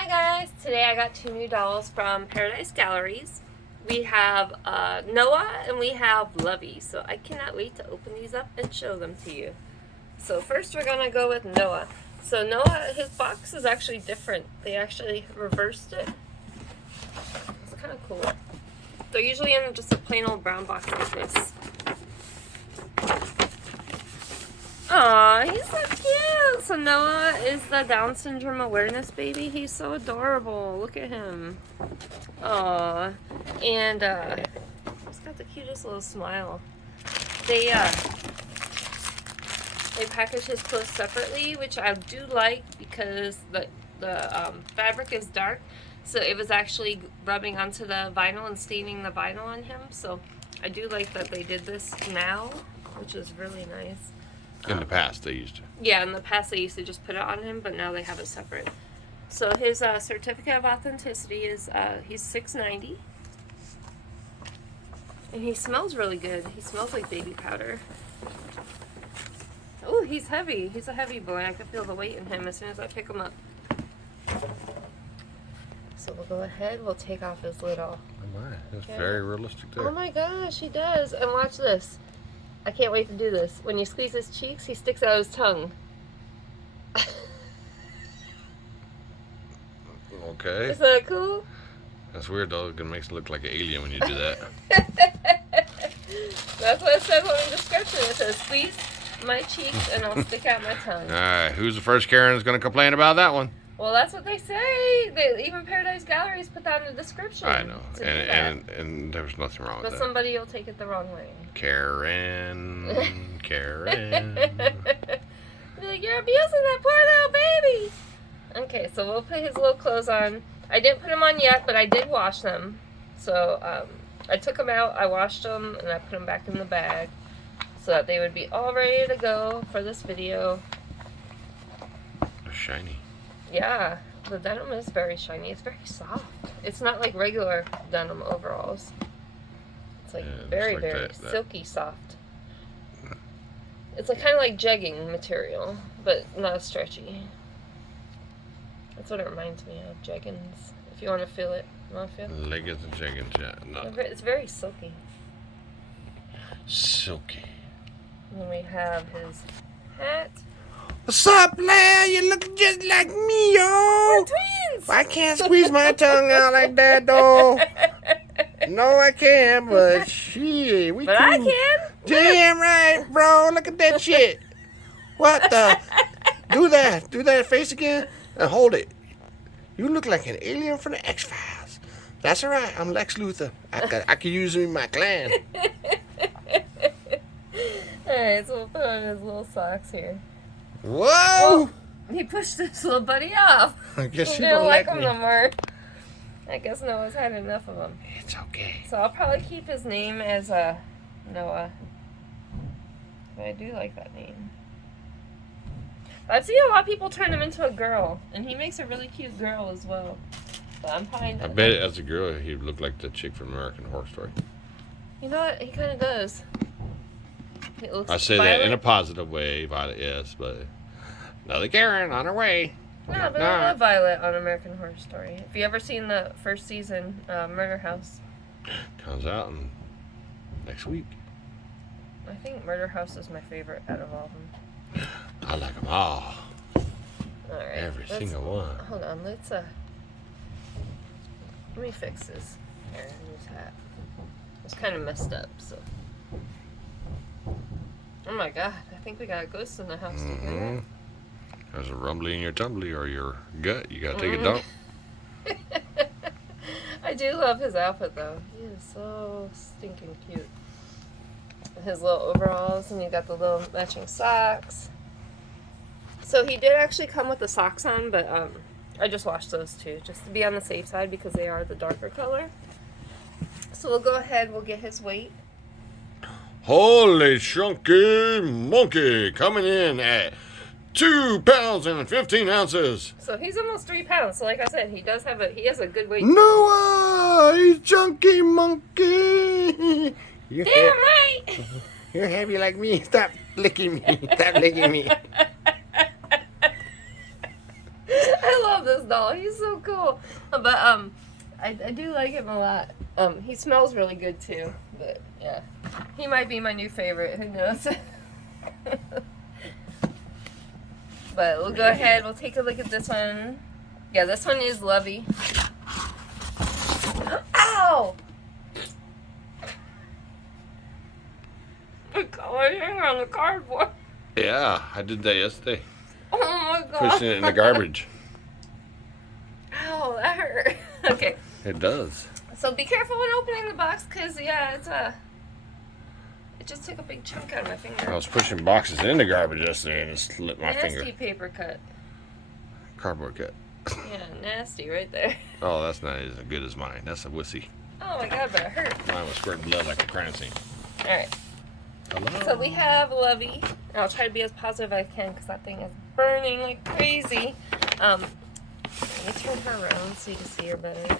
Hi guys! Today I got 2 new dolls from Paradise Galleries. We have Noah and we have Lovey. So I cannot wait to open these up and show them to you. So first we're going to go with Noah. So Noah, his box is actually different. They actually reversed it. It's kind of cool. They're usually in just a plain old brown box like this. Aw, he's so cute! So Noah is the Down syndrome awareness baby. He's so adorable. Look at him. Aw. And he's got the cutest little smile. They package his clothes separately, which I do like because the fabric is dark. So it was actually rubbing onto the vinyl and staining the vinyl on him. So I do like that they did this now, which is really nice. In the past, they used to. Yeah, in the past they used to just put it on him, but now they have it separate. So his certificate of authenticity is he's 690, and he smells really good. He smells like baby powder. Oh, he's heavy. He's a heavy boy. I can feel the weight in him as soon as I pick him up. So we'll go ahead. We'll take off his lid off. Oh my, that's very realistic there. Oh my gosh, he does. And watch this. I can't wait to do this. When you squeeze his cheeks, he sticks out his tongue. Okay. Isn't that cool? That's weird though. It makes it look like an alien when you do that. That's what it says on the description. It says, squeeze my cheeks and I'll stick out my tongue. Alright, who's the first Karen that's going to complain about that one? Well, that's what they say. Even Paradise Galleries put that in the description. I know. And there's nothing wrong with but that. somebody will take it the wrong way. Karen. Karen. Be like, you're abusing that poor little baby. Okay, so we'll put his little clothes on. I didn't put them on yet, but I did wash them. So I took them out, I washed them, and I put them back in the bag so that they would be all ready to go for this video. They're shiny. Yeah, the denim is very shiny. It's very soft. It's not like regular denim overalls. It's like very silky soft. It's like kind of like jegging material, but not as stretchy. That's what it reminds me of, jeggings. If you want to feel it. You want to feel it? Leggings and jeggings, yeah. No. It's very silky. Silky. And then we have his hat. What's up, Blair? You look just like me, yo. We're twins! I can't squeeze my tongue out like that, though. No, I can't, but shit, we But can. I can! Damn right, bro. Look at that shit. What the? Do that face again, and hold it. You look like an alien from the X-Files. That's all right. I'm Lex Luthor. I could use him in my clan. Alright, so we'll put on his little socks here. Whoa! Oh, he pushed this little buddy off. I guess He you don't don't like like him me. no more. I guess Noah's had enough of him. It's okay. So I'll probably keep his name as Noah. But I do like that name. I've seen a lot of people turn him into a girl, and he makes a really cute girl as well. But I'm fine. I bet as a girl he'd look like the chick from American Horror Story. You know what? He kind of does. It looks I say Violet. that in a positive way, Violet, yes, but another Karen on her way. No, but I love Violet on American Horror Story. If you ever seen the first season, Murder House, Comes out next week. I think Murder House is my favorite out of all of them. I like them all. Alright. Every let's- single one. Hold on, let me fix this. Here, his hat. It's kind of messed up, so. Oh my god, I think we got a ghost in the house. Did you hear that? There's a rumbly in your tumbly or your gut. You gotta take a dump. I do love his outfit though. He is so stinking cute. And his little overalls, and you got the little matching socks. So he did actually come with the socks on, but I just washed those too, just to be on the safe side because they are the darker color. So we'll go ahead, we'll get his weight. Holy chunky monkey coming in at 2 pounds and 15 ounces. So he's almost 3 pounds. So like I said, he has a good weight. Noah, you chunky monkey. You're Damn right. You're heavy like me. Stop licking me. Stop licking me. I love love this doll. He's so cool. But I do like him a lot. He smells really good too. But yeah, he might be my new favorite. Who knows? But we'll go ahead. We'll take a look at this one. Yeah, this one is Lovey. Ow! I got my finger on the cardboard. Yeah, I did that yesterday. Oh my god. Pushing it in the garbage. Ow, that hurt. Okay. It does. So be careful when opening the box, cause yeah, it just took a big chunk out of my finger. I was pushing boxes in the garbage yesterday and it slipped my Nasty finger. paper cut. Cardboard cut. Yeah, nasty right there. Oh, that's not as good as mine. That's a wussy. Oh my god, but it hurt. Mine was squirting blood like a crime scene. All right. Hello. So we have Lovey. I'll try to be as positive as I can because that thing is burning like crazy. Let me turn her around so you can see her better.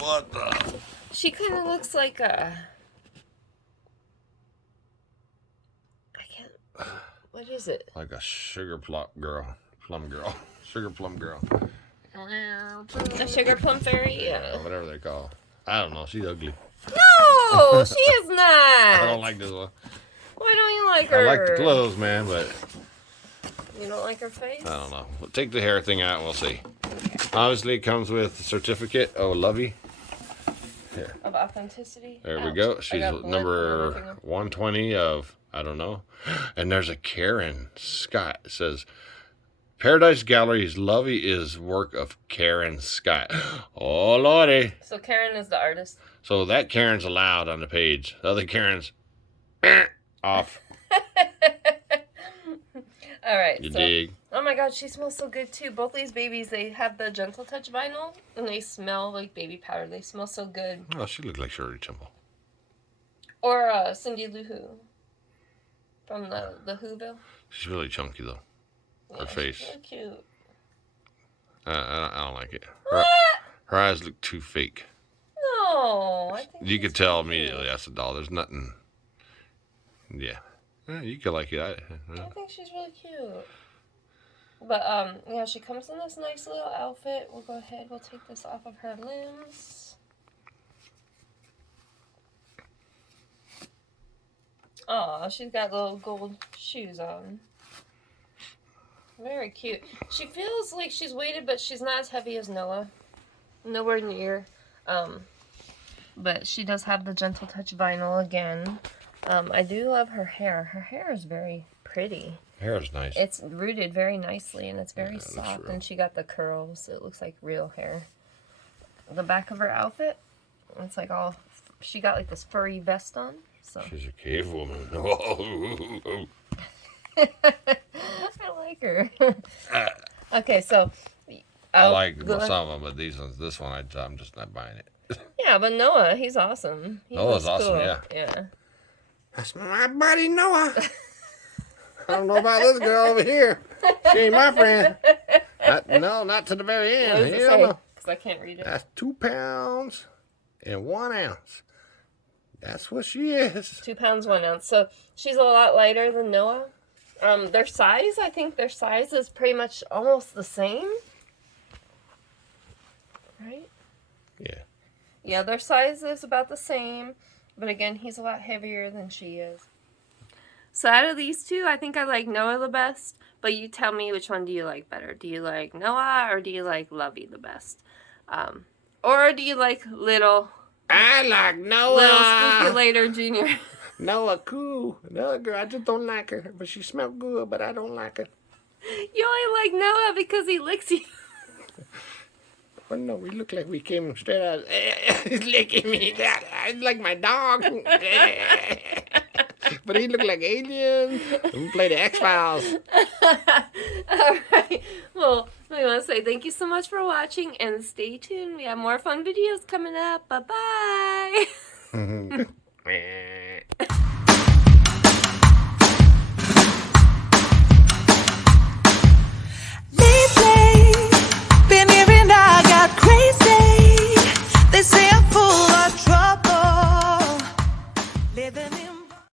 What the? She kind of looks like a... I can't... What is it? Like a sugar plum girl. Sugar plum girl. A sugar plum fairy? Yeah. Whatever they call. I don't know. She's ugly. No, she is not. I don't like this one. Why don't you like her? I like the clothes, man, but You don't like her face? I don't know. We'll take the hair thing out and we'll see. Obviously, it comes with a certificate. Oh, Lovey. Here. Of authenticity? There we Ouch. go. I She's got blood on number my finger. 120 of, I don't know. And there's a Karen Scott. It says, Paradise Gallery's Lovey is work of Karen Scott. Oh, lordy. So Karen is the artist. So that Karen's allowed on the page. The other Karen's off. All right. You so, dig? Oh my god, she smells so good too. Both these babies, they have the Gentle Touch vinyl, and they smell like baby powder. They smell so good. Oh, she looked like Shirley Temple. Or Cindy Lou Who from the Whoville. She's really chunky, though. Yeah, Her face. she's really cute. I don't like it. What? Her eyes look too fake. No, I think You she's could tell really cute. immediately that's a doll. There's nothing. Yeah. You could like it. I think she's really cute. But, yeah, she comes in this nice little outfit. We'll go ahead, we'll take this off of her limbs. Aw, she's got little gold shoes on. Very cute. She feels like she's weighted, but she's not as heavy as Noah. Nowhere near. But she does have the Gentle Touch vinyl again. I do love her hair. Her hair is very pretty. Hair is nice. It's rooted very nicely, and it's very Yeah, it looks soft, real. and she got the curls. It looks like real hair. The back of her outfit, it's like all... She got like this furry vest on, so... She's a cave woman. Whoa. I like her. Okay, so... I like go ahead. some of them, but this one, I'm just not buying it. Yeah, but Noah, he's awesome. He Noah's looks awesome, cool. yeah. Yeah. That's my buddy Noah. I don't know about this girl over here. She ain't my friend. Not to the very What end. does it Hell say? no. Because I can't read it. That's 2 pounds and 1 ounce. That's what she is. 2 pounds, 1 ounce. So she's a lot lighter than Noah. Their size, I think their size is pretty much almost the same. Right? Yeah. Yeah, their size is about the same. But again, he's a lot heavier than she is. So out of these two, I think I like Noah the best. But you tell me, which one do you like better? Do you like Noah or do you like Lovey the best? Or do you like little I like Noah. Spooky Later Junior? Noah cool. Another girl, I just don't like her. But she smelled good, but I don't like her. You only like Noah because he licks you. Well, no, we look like we came straight out. He's licking me. I like my dog. But he looked like aliens. We play the X-Files. All right. Well, we want to say thank you so much for watching and stay tuned. We have more fun videos coming up. Bye-bye. Lately, been hearing I got crazy. They say I'm full of trouble. Living